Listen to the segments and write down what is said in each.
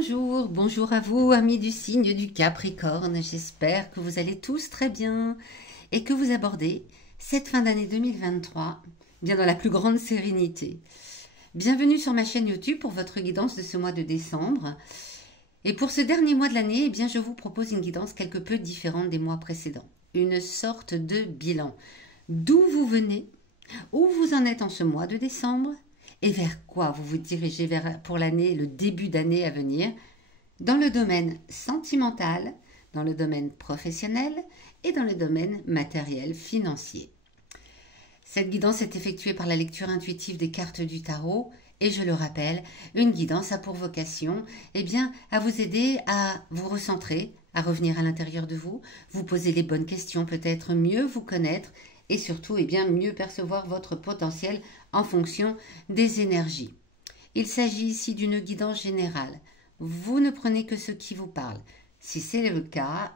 Bonjour, bonjour à vous, amis du signe du Capricorne. J'espère que vous allez tous très bien et que vous abordez cette fin d'année 2023 bien dans la plus grande sérénité. Bienvenue sur ma chaîne YouTube pour votre guidance de ce mois de décembre. Et pour ce dernier mois de l'année, eh bien, je vous propose une guidance quelque peu différente des mois précédents. Une sorte de bilan. D'où vous venez, où vous en êtes en ce mois de décembre et vers quoi vous vous dirigez pour l'année, le début d'année à venir, dans le domaine sentimental, dans le domaine professionnel et dans le domaine matériel, financier. Cette guidance est effectuée par la lecture intuitive des cartes du tarot et je le rappelle, une guidance a pour vocation à vous aider à vous recentrer, à revenir à l'intérieur de vous, vous poser les bonnes questions, peut-être mieux vous connaître et surtout mieux percevoir votre potentiel en fonction des énergies. Il s'agit ici d'une guidance générale. Vous ne prenez que ce qui vous parle. Si c'est le cas,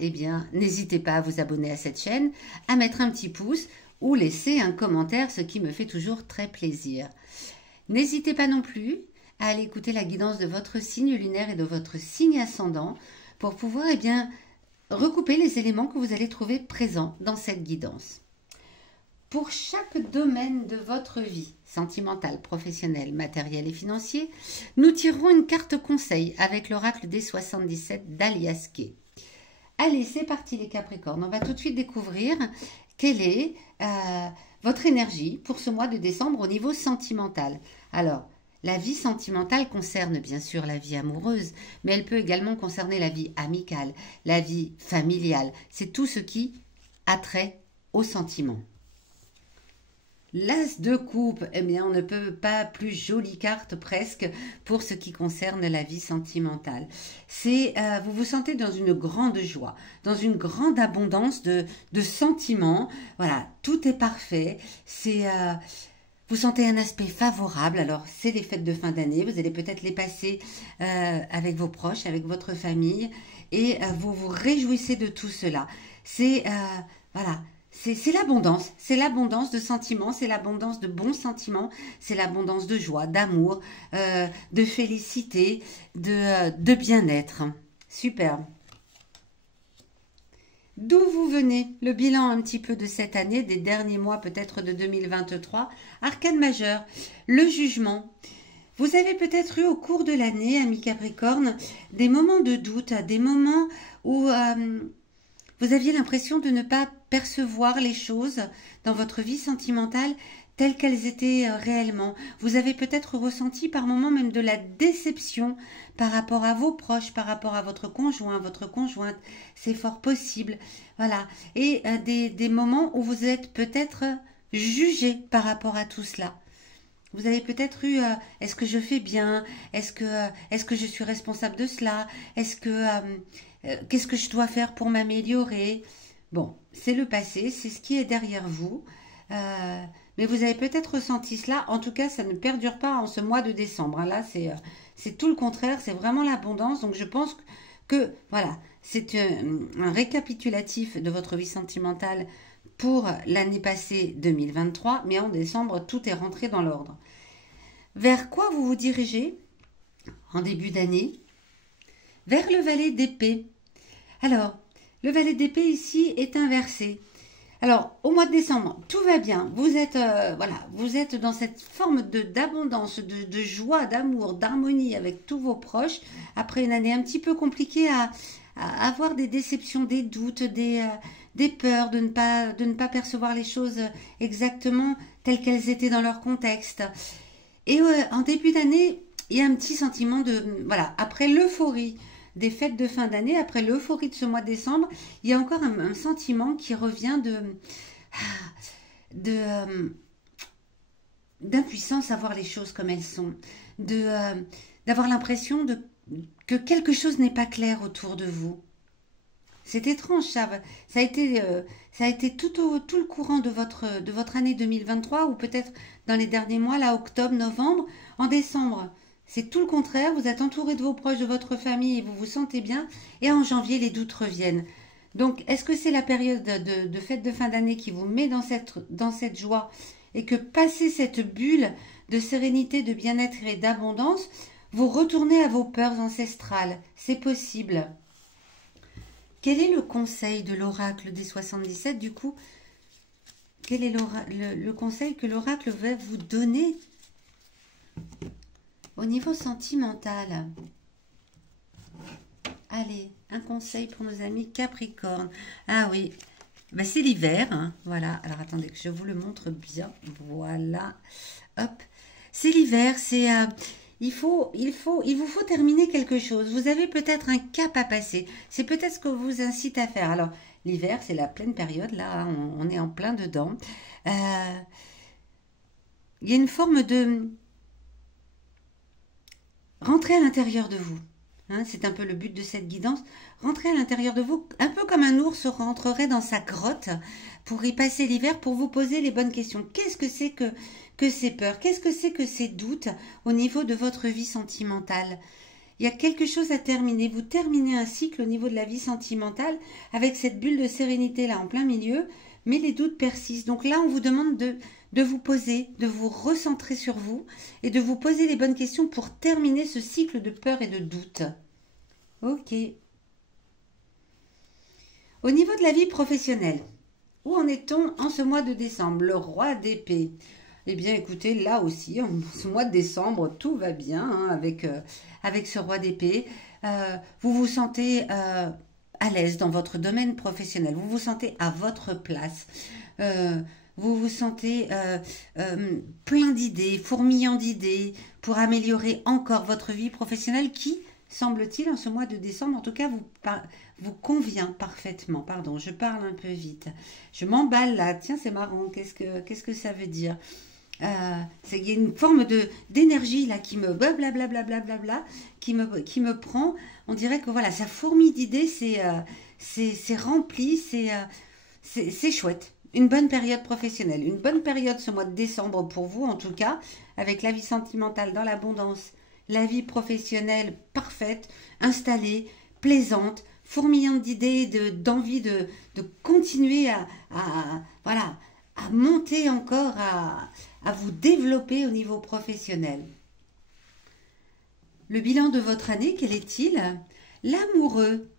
n'hésitez pas à vous abonner à cette chaîne, à mettre un petit pouce ou laisser un commentaire, ce qui me fait toujours très plaisir. N'hésitez pas non plus à aller écouter la guidance de votre signe lunaire et de votre signe ascendant pour pouvoir recouper les éléments que vous allez trouver présents dans cette guidance. Pour chaque domaine de votre vie, sentimentale, professionnelle, matérielle et financier, nous tirerons une carte conseil avec l'oracle des 77 d'Alias Kay. Allez, c'est parti les Capricornes. On va tout de suite découvrir quelle est votre énergie pour ce mois de décembre au niveau sentimental. Alors, la vie sentimentale concerne bien sûr la vie amoureuse, mais elle peut également concerner la vie amicale, la vie familiale. C'est tout ce qui a trait aux sentiments. L'As de coupe, on ne peut pas plus jolie carte presque pour ce qui concerne la vie sentimentale. Vous vous sentez dans une grande joie, dans une grande abondance de sentiments. Voilà, tout est parfait. Vous sentez un aspect favorable. Alors, c'est les fêtes de fin d'année. Vous allez peut-être les passer avec vos proches, avec votre famille. Et vous vous réjouissez de tout cela. Voilà. C'est l'abondance de sentiments, c'est l'abondance de bons sentiments, c'est l'abondance de joie, d'amour, de félicité, de bien-être. Superbe. D'où vous venez? Le bilan un petit peu de cette année, des derniers mois peut-être de 2023. Arcane majeur, le jugement. Vous avez peut-être eu au cours de l'année, amis Capricorne, des moments de doute, des moments où vous aviez l'impression de ne pas percevoir les choses dans votre vie sentimentale telles qu'elles étaient réellement. Vous avez peut-être ressenti par moments même de la déception par rapport à vos proches, par rapport à votre conjoint, votre conjointe. C'est fort possible. Voilà. Et des moments où vous êtes peut-être jugé par rapport à tout cela. Vous avez peut-être eu, est-ce que je fais bien? Est-ce que je suis responsable de cela? Qu'est-ce que je dois faire pour m'améliorer? Bon, c'est le passé, c'est ce qui est derrière vous. Mais vous avez peut-être ressenti cela. En tout cas, ça ne perdure pas en ce mois de décembre. Hein. Là, c'est tout le contraire. C'est vraiment l'abondance. Donc, je pense que voilà, c'est un récapitulatif de votre vie sentimentale pour l'année passée 2023. Mais en décembre, tout est rentré dans l'ordre. Vers quoi vous vous dirigez en début d'année? Vers le valet d'épée. Alors, le valet d'épée ici est inversé. Alors, au mois de décembre, tout va bien. Vous êtes, vous êtes dans cette forme d'abondance, de joie, d'amour, d'harmonie avec tous vos proches. Après une année un petit peu compliquée à avoir des déceptions, des doutes, des peurs de ne pas percevoir les choses exactement telles qu'elles étaient dans leur contexte. Et en début d'année, il y a un petit sentiment après l'euphorie des fêtes de fin d'année, après l'euphorie de ce mois de décembre, il y a encore un sentiment qui revient d'impuissance à voir les choses comme elles sont, d'avoir l'impression que quelque chose n'est pas clair autour de vous. C'est étrange, ça a été tout le courant de votre année 2023 ou peut-être dans les derniers mois, là, octobre, novembre, en décembre. C'est tout le contraire, vous êtes entouré de vos proches, de votre famille et vous vous sentez bien. Et en janvier, les doutes reviennent. Donc, est-ce que c'est la période de fête de fin d'année qui vous met dans cette joie et que passer cette bulle de sérénité, de bien-être et d'abondance, Vous retournez à vos peurs ancestrales. C'est possible. Quel est le conseil de l'oracle des 77 du coup? Quel est le conseil que l'oracle va vous donner au niveau sentimental? Allez, un conseil pour nos amis Capricorne. Ah oui, ben, c'est l'hiver, hein, voilà. Alors attendez que je vous le montre bien. Voilà, hop. C'est l'hiver, c'est il vous faut terminer quelque chose. Vous avez peut-être un cap à passer. C'est peut-être ce que vous incite à faire. Alors l'hiver, c'est la pleine période là, hein, on est en plein dedans. Euh, il y a une forme de rentrer à l'intérieur de vous. Hein, c'est un peu le but de cette guidance. Rentrez à l'intérieur de vous, un peu comme un ours rentrerait dans sa grotte pour y passer l'hiver, pour vous poser les bonnes questions. Qu'est-ce que c'est que ces peurs? Qu'est-ce que c'est que ces doutes au niveau de votre vie sentimentale? Il y a quelque chose à terminer. Vous terminez un cycle au niveau de la vie sentimentale avec cette bulle de sérénité là en plein milieu, mais les doutes persistent. Donc là, on vous demande de vous poser, de vous recentrer sur vous et de vous poser les bonnes questions pour terminer ce cycle de peur et de doute. Ok. Au niveau de la vie professionnelle, où en est-on en ce mois de décembre? Le roi d'épée. Eh bien, écoutez, là aussi, en ce mois de décembre, tout va bien hein, avec ce roi d'épée. Vous vous sentez à l'aise dans votre domaine professionnel. Vous vous sentez à votre place. Vous vous sentez plein d'idées, fourmillant d'idées pour améliorer encore votre vie professionnelle qui, semble-t-il, en ce mois de décembre, en tout cas, vous convient parfaitement. Pardon, je parle un peu vite. Je m'emballe là. Tiens, c'est marrant. Qu'est-ce que ça veut dire? Il y a une forme d'énergie là qui me blablabla qui me prend. On dirait que voilà, ça fourmille d'idées, c'est rempli, c'est chouette. Une bonne période professionnelle, une bonne période ce mois de décembre pour vous en tout cas, avec la vie sentimentale dans l'abondance, la vie professionnelle parfaite, installée, plaisante, fourmillante d'idées, d'envie de continuer voilà, à monter encore, à vous développer au niveau professionnel. Le bilan de votre année, quel est-il? L'amoureux,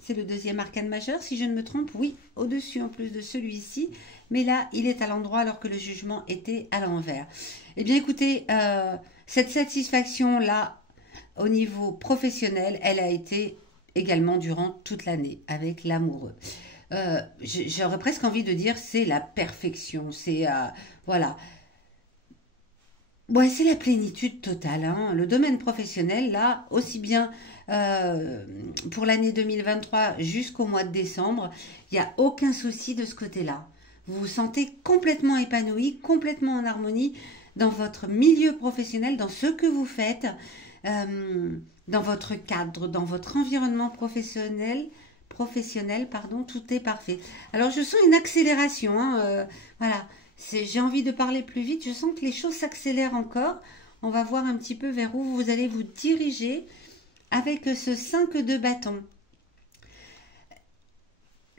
c'est le deuxième arcane majeur, si je ne me trompe, oui, au-dessus en plus de celui-ci, mais là, il est à l'endroit alors que le jugement était à l'envers. Eh bien, écoutez, cette satisfaction-là, au niveau professionnel, elle a été également durant toute l'année avec l'amoureux. J'aurais presque envie de dire c'est la perfection, c'est voilà. Ouais, c'est la plénitude totale. Hein. Le domaine professionnel, là, aussi bien euh, pour l'année 2023 jusqu'au mois de décembre, il n'y a aucun souci de ce côté-là. Vous vous sentez complètement épanoui, complètement en harmonie dans votre milieu professionnel, dans ce que vous faites, dans votre cadre, dans votre environnement professionnel, pardon, tout est parfait. Alors, je sens une accélération, hein, voilà. J'ai envie de parler plus vite. Je sens que les choses s'accélèrent encore. On va voir un petit peu vers où vous allez vous diriger avec ce 5 de bâton.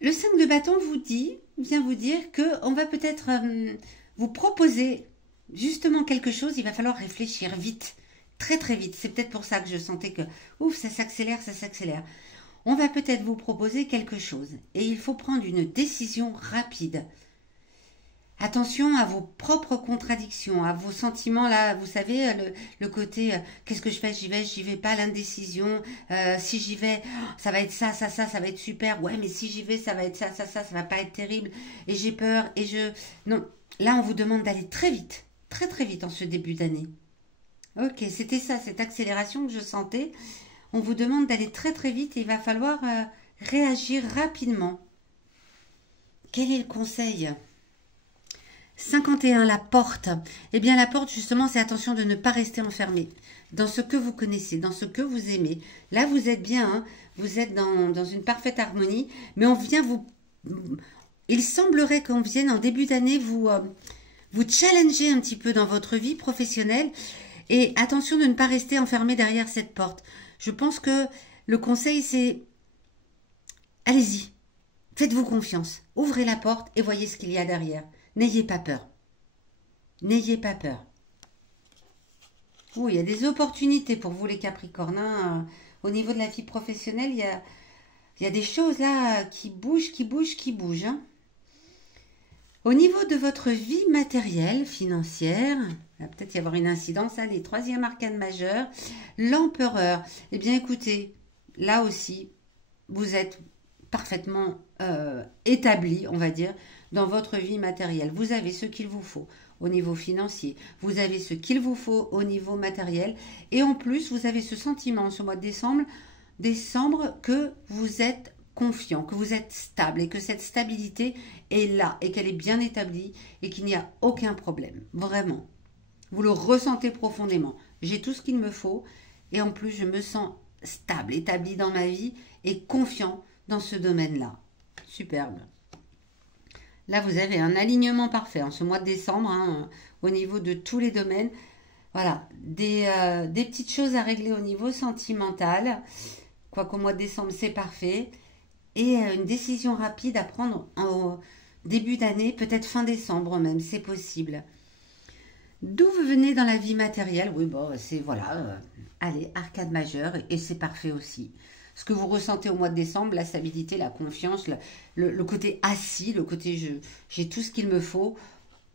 Le 5 de bâton vient vous dire que on va peut-être vous proposer justement quelque chose. Il va falloir réfléchir vite, très très vite. C'est peut-être pour ça que je sentais que ouf, ça s'accélère, ça s'accélère. On va peut-être vous proposer quelque chose et il faut prendre une décision rapide. Attention à vos propres contradictions, à vos sentiments là, vous savez, le côté qu'est-ce que je fais, j'y vais pas, l'indécision, si j'y vais, ça va être ça va être super, ouais, mais si j'y vais, ça va être ça va pas être terrible, et j'ai peur, Non, là on vous demande d'aller très vite, très très vite en ce début d'année. Ok, c'était ça, cette accélération que je sentais. On vous demande d'aller très très vite et il va falloir réagir rapidement. Quel est le conseil ? 51, la porte. Eh bien, la porte, justement, c'est attention de ne pas rester enfermé dans ce que vous connaissez, dans ce que vous aimez. Là, vous êtes bien, hein, vous êtes dans une parfaite harmonie, mais on vient vous... Il semblerait qu'on vienne en début d'année vous challenger un petit peu dans votre vie professionnelle et attention de ne pas rester enfermé derrière cette porte. Je pense que le conseil, c'est allez-y, faites-vous confiance, ouvrez la porte et voyez ce qu'il y a derrière. N'ayez pas peur. N'ayez pas peur. Oui, il y a des opportunités pour vous les Capricornes, hein. Au niveau de la vie professionnelle, il y a des choses là qui bougent, qui bougent, qui bougent, hein. Au niveau de votre vie matérielle, financière, il va peut-être y avoir une incidence. Allez, troisième arcane majeur, l'empereur. Eh bien, écoutez, là aussi, vous êtes parfaitement établi, on va dire, dans votre vie matérielle. Vous avez ce qu'il vous faut au niveau financier. Vous avez ce qu'il vous faut au niveau matériel. Et en plus, vous avez ce sentiment, ce mois de décembre que vous êtes confiant, que vous êtes stable et que cette stabilité est là et qu'elle est bien établie et qu'il n'y a aucun problème. Vraiment. Vous le ressentez profondément. J'ai tout ce qu'il me faut et en plus, je me sens stable, établi dans ma vie et confiant dans ce domaine-là. Superbe. Là, vous avez un alignement parfait en ce mois de décembre, hein, au niveau de tous les domaines. Voilà, des petites choses à régler au niveau sentimental. Quoiqu'au mois de décembre, c'est parfait. Et une décision rapide à prendre en début d'année, peut-être fin décembre même, c'est possible. D'où vous venez dans la vie matérielle? Oui, bon, c'est voilà. Allez, arcade majeure, et c'est parfait aussi. Ce que vous ressentez au mois de décembre, la stabilité, la confiance, le côté assis, le côté j'ai tout ce qu'il me faut,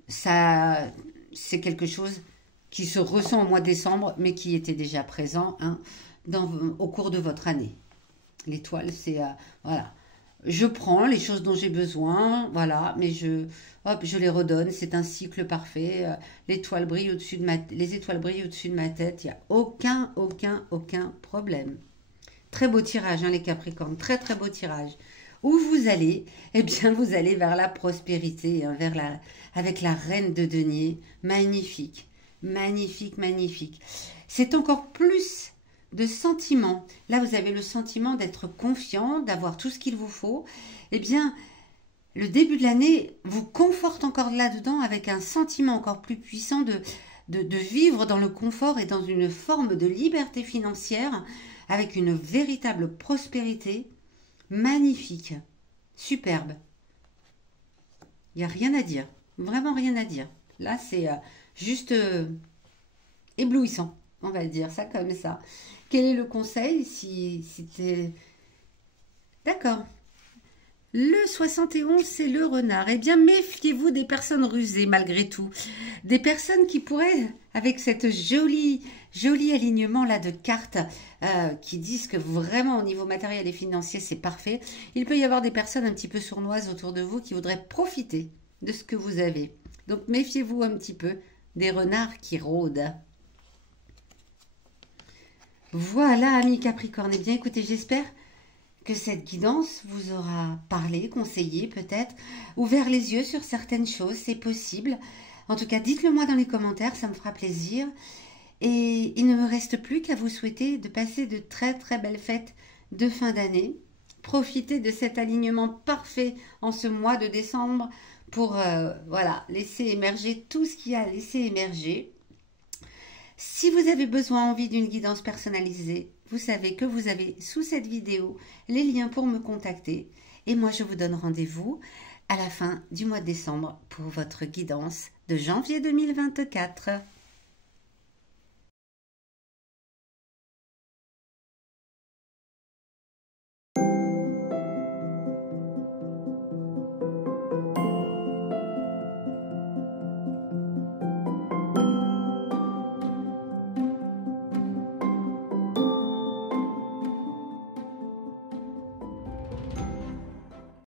ça, c'est quelque chose qui se ressent au mois de décembre, mais qui était déjà présent, hein, au cours de votre année. L'étoile, c'est voilà. Je prends les choses dont j'ai besoin, voilà, mais hop, je les redonne. C'est un cycle parfait. L'étoile brille au-dessus de les étoiles brillent au-dessus de ma tête. Il n'y a aucun problème. Très beau tirage, hein, les Capricornes. Très, très beau tirage. Où vous allez? Eh bien, vous allez vers la prospérité, hein, avec la reine de denier. Magnifique, magnifique, magnifique. C'est encore plus de sentiments. Là, vous avez le sentiment d'être confiant, d'avoir tout ce qu'il vous faut. Eh bien, le début de l'année vous conforte encore là-dedans avec un sentiment encore plus puissant de vivre dans le confort et dans une forme de liberté financière avec une véritable prospérité magnifique, superbe. Il n'y a rien à dire, vraiment rien à dire. Là, c'est juste éblouissant, on va dire ça comme ça. Quel est le conseil si c'était... D'accord. Le 71, c'est le renard. Eh bien, méfiez-vous des personnes rusées, malgré tout. Des personnes qui pourraient, avec cette joli alignement-là de cartes, qui disent que vraiment, au niveau matériel et financier, c'est parfait. Il peut y avoir des personnes un petit peu sournoises autour de vous qui voudraient profiter de ce que vous avez. Donc, méfiez-vous un petit peu des renards qui rôdent. Voilà, amis Capricorne. Eh bien, écoutez, j'espère que cette guidance vous aura parlé, conseillé peut-être, ouvert les yeux sur certaines choses, c'est possible. En tout cas, dites-le moi dans les commentaires, ça me fera plaisir. Et il ne me reste plus qu'à vous souhaiter de passer de très très belles fêtes de fin d'année. Profitez de cet alignement parfait en ce mois de décembre pour voilà, laisser émerger tout ce qu'il y a à laisser émerger. Si vous avez besoin, envie d'une guidance personnalisée, vous savez que vous avez sous cette vidéo les liens pour me contacter. Et moi, je vous donne rendez-vous à la fin du mois de décembre pour votre guidance de janvier 2024.